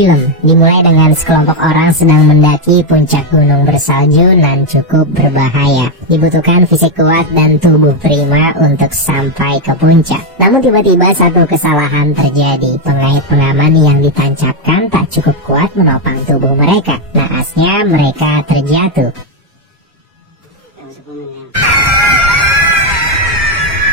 film. Dimulai dengan sekelompok orang sedang mendaki puncak gunung bersalju dan cukup berbahaya. Dibutuhkan fisik kuat dan tubuh prima untuk sampai ke puncak. Namun tiba-tiba satu kesalahan terjadi. Pengait pengaman yang ditancapkan tak cukup kuat menopang tubuh mereka. Naasnya mereka terjatuh.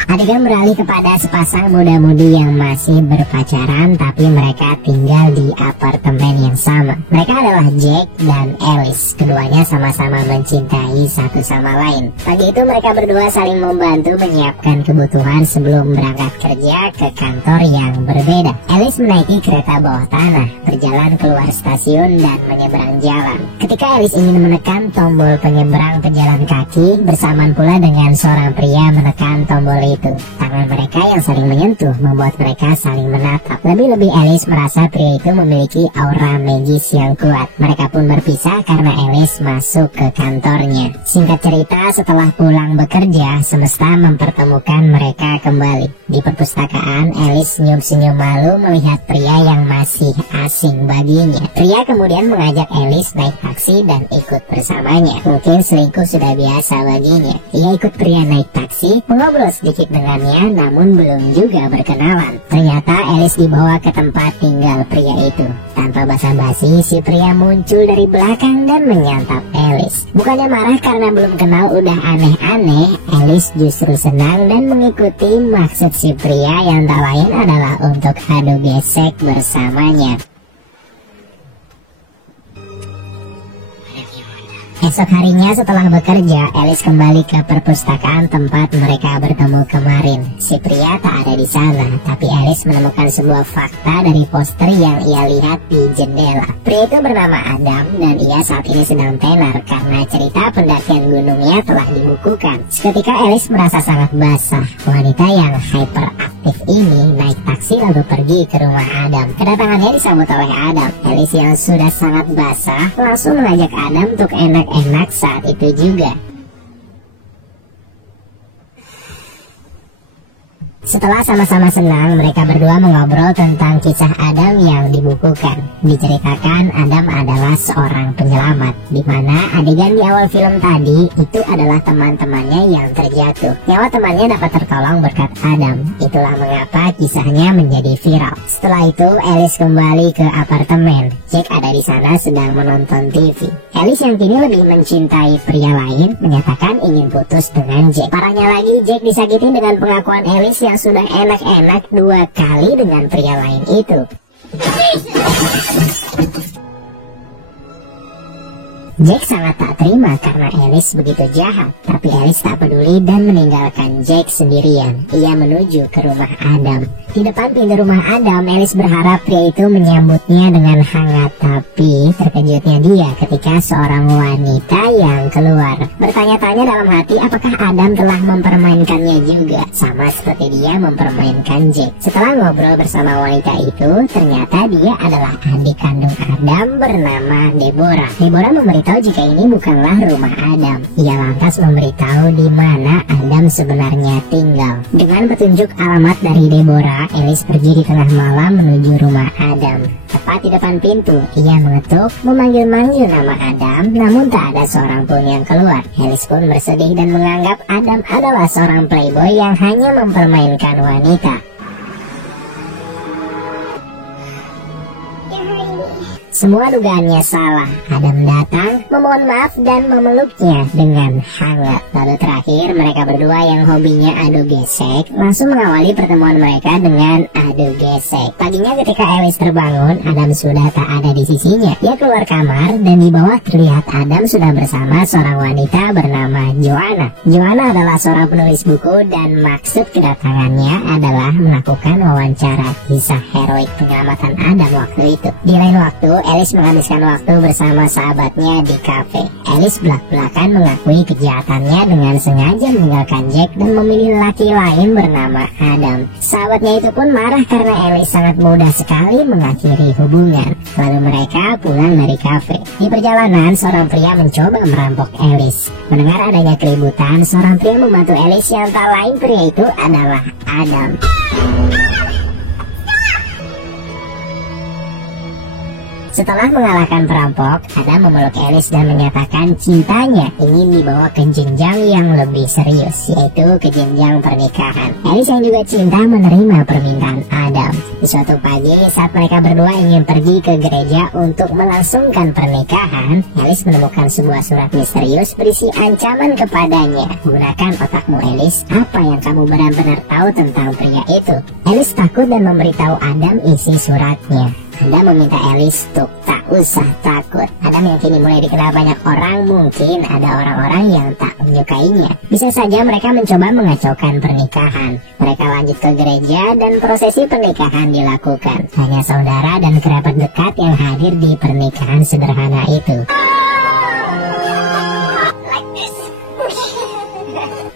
Adegan beralih kepada sepasang muda-mudi yang masih berpacaran, tapi mereka tinggal di apartemen yang sama. Mereka adalah Jack dan Alice. Keduanya sama-sama mencintai satu sama lain. Pagi itu mereka berdua saling membantu menyiapkan kebutuhan sebelum berangkat kerja ke kantor yang berbeda. Alice menaiki kereta bawah tanah, berjalan keluar stasiun dan menyeberang jalan. Ketika Alice ingin menekan tombol penyeberang pejalan kaki, bersamaan pula dengan seorang pria menekan tombol itu. Tangan mereka yang saling menyentuh membuat mereka saling menatap. Lebih-lebih Alice merasa pria itu memiliki aura magis yang kuat. Mereka pun berpisah karena Alice masuk ke kantornya. Singkat cerita, setelah pulang bekerja, semesta mempertemukan mereka kembali. Di perpustakaan, Alice senyum-senyum malu melihat pria yang masih asing baginya. Pria kemudian mengajak Alice naik taksi dan ikut bersamanya. Mungkin selingkuh sudah biasa baginya. Ia ikut pria naik taksi, mengobrol sedikit dengannya, namun belum juga berkenalan. Ternyata Alice dibawa ke tempat tinggal pria itu. Tanpa basa-basi, si pria muncul dari belakang dan menyantap Alice. Bukannya marah karena belum kenal udah aneh-aneh, Alice justru senang dan mengikuti maksud si pria yang tak lain adalah untuk adu gesek bersamanya. Esok harinya setelah bekerja, Alice kembali ke perpustakaan tempat mereka bertemu kemarin. Si pria tak ada di sana, tapi Alice menemukan sebuah fakta dari poster yang ia lihat di jendela. Pria itu bernama Adam dan ia saat ini sedang tenar karena cerita pendakian gunungnya telah dibukukan. Seketika Alice merasa sangat basah. Wanita yang hyperaktif ini naik taksi lalu pergi ke rumah Adam. Kedatangannya disambut oleh Adam. Alice yang sudah sangat basah langsung mengajak Adam untuk enak saat itu juga. Setelah sama-sama senang, mereka berdua mengobrol tentang kisah Adam yang dibukukan. Diceritakan Adam adalah seorang penyelamat, di mana adegan di awal film tadi itu adalah teman-temannya yang terjatuh. Nyawa temannya dapat tertolong berkat Adam. Itulah mengapa kisahnya menjadi viral. Setelah itu Alice kembali ke apartemen. Jack ada di sana sedang menonton TV. Alice yang kini lebih mencintai pria lain menyatakan ingin putus dengan Jack. Parahnya lagi, Jack disakiti dengan pengakuan Alice yang sudah enak-enak 2 kali dengan pria lain itu. Jack sangat tak terima karena Alice begitu jahat, tapi Alice tak peduli dan meninggalkan Jack sendirian. Ia menuju ke rumah Adam. Di depan pintu rumah Adam, Alice berharap pria itu menyambutnya dengan hangat, tapi terkejutnya dia ketika seorang wanita yang keluar. Bertanya-tanya dalam hati apakah Adam telah mempermainkannya juga, sama seperti dia mempermainkan Jack. Setelah ngobrol bersama wanita itu, ternyata dia adalah adik kandung Adam bernama Deborah. Deborah memberitahu jika ini bukanlah rumah Adam. Ia lantas memberitahu di mana Adam sebenarnya tinggal. Dengan petunjuk alamat dari Deborah, Alice pergi di tengah malam menuju rumah Adam. Tepat di depan pintu, ia mengetuk, memanggil-manggil nama Adam, namun tak ada seorang pun yang keluar. Alice pun bersedih dan menganggap Adam adalah seorang playboy yang hanya mempermainkan wanita. Semua dugaannya salah. Adam datang, memohon maaf dan memeluknya dengan hangat. Lalu terakhir mereka berdua yang hobinya adu gesek langsung mengawali pertemuan mereka dengan adu gesek. Paginya ketika Alice terbangun, Adam sudah tak ada di sisinya. Dia keluar kamar dan di bawah terlihat Adam sudah bersama seorang wanita bernama Joanna. Joanna adalah seorang penulis buku dan maksud kedatangannya adalah melakukan wawancara kisah heroik penyelamatan Adam waktu itu. Di lain waktu, Alice menghabiskan waktu bersama sahabatnya di kafe. Alice belak-belakan mengakui kejahatannya dengan sengaja meninggalkan Jack dan memilih laki lain bernama Adam. Sahabatnya itu pun marah karena Alice sangat mudah sekali mengakhiri hubungan. Lalu mereka pulang dari kafe. Di perjalanan, seorang pria mencoba merampok Alice. Mendengar adanya keributan, seorang pria membantu Alice yang tak lain pria itu adalah Adam. Setelah mengalahkan perampok, Adam memeluk Alice dan menyatakan cintanya ingin dibawa ke jenjang yang lebih serius, yaitu ke jenjang pernikahan. Alice yang juga cinta menerima permintaan Adam. Di suatu pagi saat mereka berdua ingin pergi ke gereja untuk melangsungkan pernikahan, Alice menemukan sebuah surat misterius berisi ancaman kepadanya. Gunakan otakmu, Alice. Apa yang kamu benar-benar tahu tentang pria itu? Alice takut dan memberitahu Adam isi suratnya. Adam meminta Alice untuk tak usah takut. Adam yang kini mulai dikenal banyak orang, mungkin ada orang-orang yang tak menyukainya. Bisa saja mereka mencoba mengacaukan pernikahan. Mereka lanjut ke gereja dan prosesi pernikahan dilakukan. Hanya saudara dan kerabat dekat yang hadir di pernikahan sederhana itu.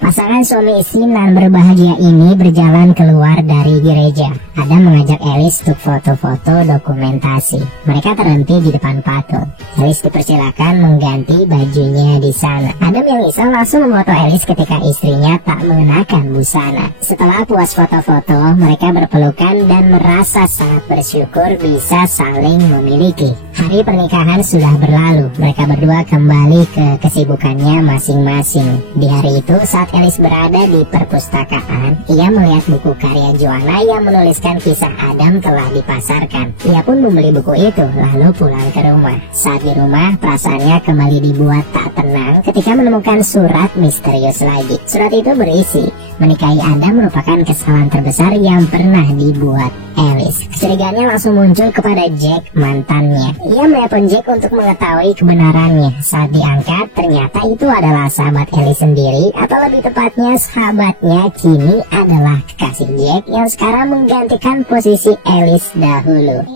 Pasangan suami istri nan berbahagia ini berjalan keluar dari gereja. Adam mengajak Alice untuk foto-foto dokumentasi. Mereka terhenti di depan patung. Alice dipersilakan mengganti bajunya di sana. Adam yang iseng langsung memfoto Alice ketika istrinya tak mengenakan busana. Setelah puas foto-foto, mereka berpelukan dan merasa sangat bersyukur bisa saling memiliki. Hari pernikahan sudah berlalu. Mereka berdua kembali ke kesibukannya masing-masing. Di hari itu, saat Alice berada di perpustakaan, ia melihat buku karya Joanna yang menuliskan kisah Adam telah dipasarkan. Ia pun membeli buku itu, lalu pulang ke rumah. Saat di rumah, perasaannya kembali dibuat tak tenang ketika menemukan surat misterius lagi. Surat itu berisi, menikahi Adam merupakan kesalahan terbesar yang pernah dibuat Alice. Kecurigaannya langsung muncul kepada Jack, mantannya. Ia menelpon Jack untuk mengetahui kebenarannya. Saat diangkat, ternyata itu adalah sahabat Alice sendiri, atau lebih tepatnya sahabatnya kini adalah kekasih Jack yang sekarang menggantikan posisi Alice dahulu.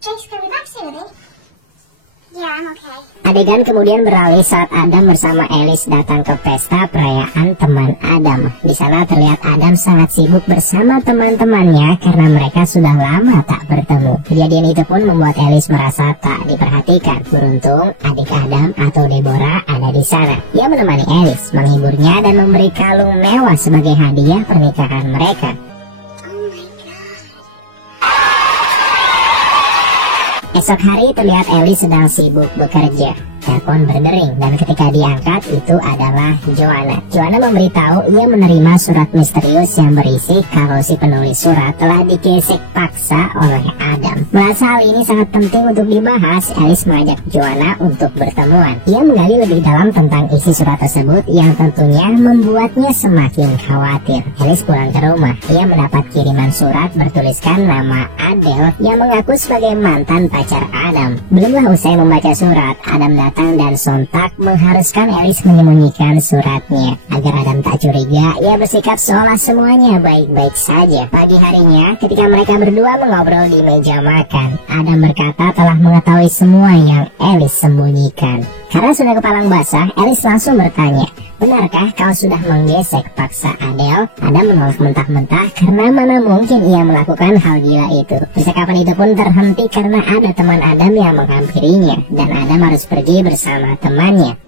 Jake's gonna be back soon, I think. Yeah, I'm okay. Adegan kemudian beralih saat Adam bersama Alice datang ke pesta perayaan teman Adam. Di sana terlihat Adam sangat sibuk bersama teman-temannya karena mereka sudah lama tak bertemu. Kejadian itu pun membuat Alice merasa tak diperhatikan. Beruntung adik Adam atau Deborah ada di sana. Ia menemani Alice, menghiburnya dan memberi kalung mewah sebagai hadiah pernikahan mereka. Esok hari terlihat Alice sedang sibuk bekerja. Telepon berdering dan ketika diangkat itu adalah Joanna. Joanna memberitahu ia menerima surat misterius yang berisi kalau si penulis surat telah digesek paksa oleh Adam. Merasa hal ini sangat penting untuk dibahas, Alice mengajak Joanna untuk bertemuan. Ia menggali lebih dalam tentang isi surat tersebut yang tentunya membuatnya semakin khawatir. Alice pulang ke rumah. Ia mendapat kiriman surat bertuliskan nama Adele yang mengaku sebagai mantan pacar Adam. Belumlah usai membaca surat, Adam datang dan sontak mengharuskan Alice menyembunyikan suratnya. Agar Adam tak curiga, ia bersikap seolah semuanya baik-baik saja. Pagi harinya, ketika mereka berdua mengobrol di meja makan, Adam berkata telah mengetahui semua yang Alice sembunyikan. Karena sudah kepalang basah, Alice langsung bertanya, benarkah kau sudah menggesek paksa Adele? Adam menolak mentah-mentah karena mana mungkin ia melakukan hal gila itu. Percakapan itu pun terhenti karena ada teman Adam yang menghampirinya dan Adam harus pergi bersama temannya.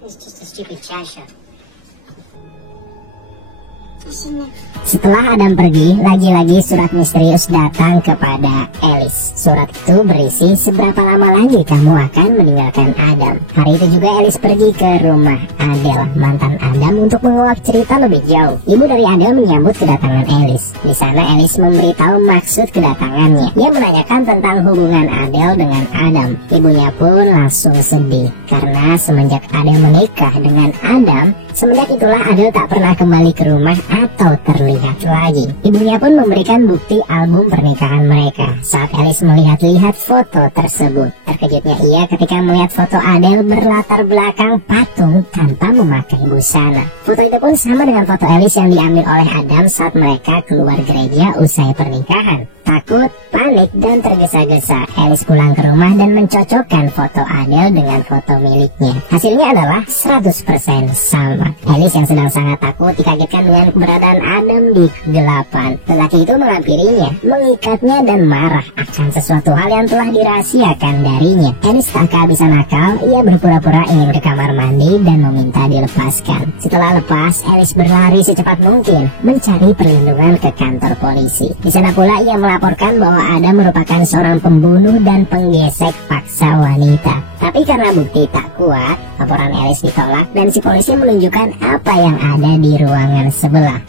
Setelah Adam pergi, lagi-lagi surat misterius datang kepada Alice. Surat itu berisi, seberapa lama lagi kamu akan meninggalkan Adam. Hari itu juga Alice pergi ke rumah Adele, mantan Adam, untuk menguak cerita lebih jauh. Ibu dari Adele menyambut kedatangan Alice. Di sana Alice memberitahu maksud kedatangannya. Ia menanyakan tentang hubungan Adele dengan Adam. Ibunya pun langsung sedih karena semenjak Adele menikah dengan Adam, semenjak itulah Adele tak pernah kembali ke rumah atau terlihat lagi. Ibunya pun memberikan bukti album pernikahan mereka. Saat Alice melihat-lihat foto tersebut, terkejutnya ia ketika melihat foto Adele berlatar belakang patung tanpa memakai busana. Foto itu pun sama dengan foto Alice yang diambil oleh Adam saat mereka keluar gereja usai pernikahan. Takut, panik, dan tergesa-gesa, Alice pulang ke rumah dan mencocokkan foto Adele dengan foto miliknya. Hasilnya adalah 100% sama. Alice yang sedang sangat takut dikagetkan dengan keberadaan Adam di kegelapan. Lelaki itu menghampirinya, mengikatnya dan marah akan sesuatu hal yang telah dirahasiakan darinya. Alice tak kehabisan akal, ia berpura-pura ingin ke kamar mandi dan meminta dilepaskan. Setelah lepas, Alice berlari secepat mungkin mencari perlindungan ke kantor polisi. Di sana pula ia melaporkan bahwa Adam merupakan seorang pembunuh dan penggesek paksa wanita. Tapi karena bukti tak kuat, laporan Alice ditolak dan si polisi menunjukkan apa yang ada di ruangan sebelah.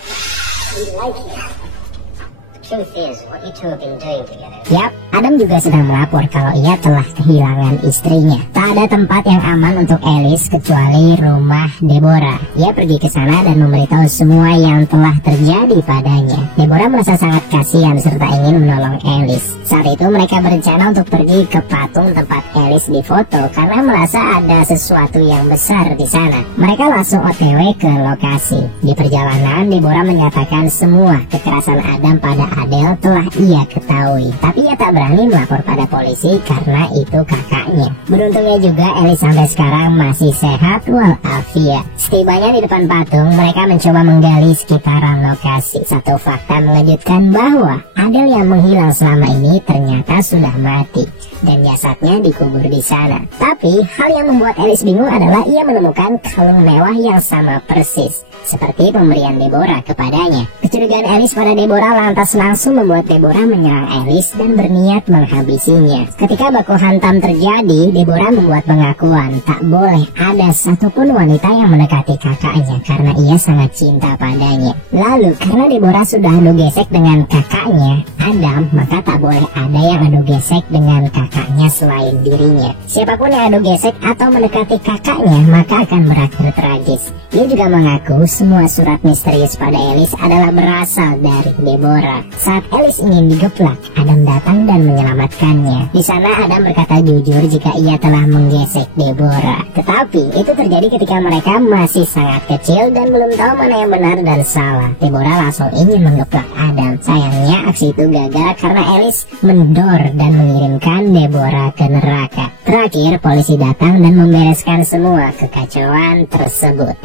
Yap, Adam juga sedang melapor kalau ia telah kehilangan istrinya. Tak ada tempat yang aman untuk Alice kecuali rumah Deborah. Ia pergi ke sana dan memberitahu semua yang telah terjadi padanya. Deborah merasa sangat kasihan serta ingin menolong Alice. Saat itu mereka berencana untuk pergi ke patung tempat Alice difoto karena merasa ada sesuatu yang besar di sana. Mereka langsung OTW ke lokasi. Di perjalanan, Deborah menyatakan semua kekerasan Adam pada Adele telah ia ketahui, tapi ia tak berani melapor pada polisi karena itu kakaknya. Beruntungnya juga Alice sampai sekarang masih sehat walafiat. Setibanya di depan patung, mereka mencoba menggali sekitaran lokasi. Satu fakta mengejutkan bahwa Adele yang menghilang selama ini ternyata sudah mati dan jasadnya dikubur di sana. Tapi hal yang membuat Alice bingung adalah ia menemukan kalung mewah yang sama persis seperti pemberian Deborah kepadanya. Kecurigaan Alice pada Deborah lantas langsung membuat Deborah menyerang Alice dan berniat menghabisinya. Ketika baku hantam terjadi, Deborah membuat pengakuan tak boleh ada satupun wanita yang mendekati kakaknya karena ia sangat cinta padanya. Lalu karena Deborah sudah adu gesek dengan kakaknya Adam, maka tak boleh ada yang adu gesek dengan kakaknya selain dirinya. Siapapun yang adu gesek atau mendekati kakaknya maka akan berakhir tragis. Ia juga mengaku semua surat misterius pada Alice adalah berasal dari Deborah. Saat Alice ingin digeplak, Adam datang dan menyelamatkannya. Di sana Adam berkata jujur jika ia telah menggesek Deborah. Tetapi itu terjadi ketika mereka masih sangat kecil dan belum tahu mana yang benar dan salah. Deborah langsung ingin menggeplak Adam. Sayangnya aksi itu gagal karena Alice mendor dan mengirimkan Deborah ke neraka. Terakhir polisi datang dan membereskan semua kekacauan tersebut.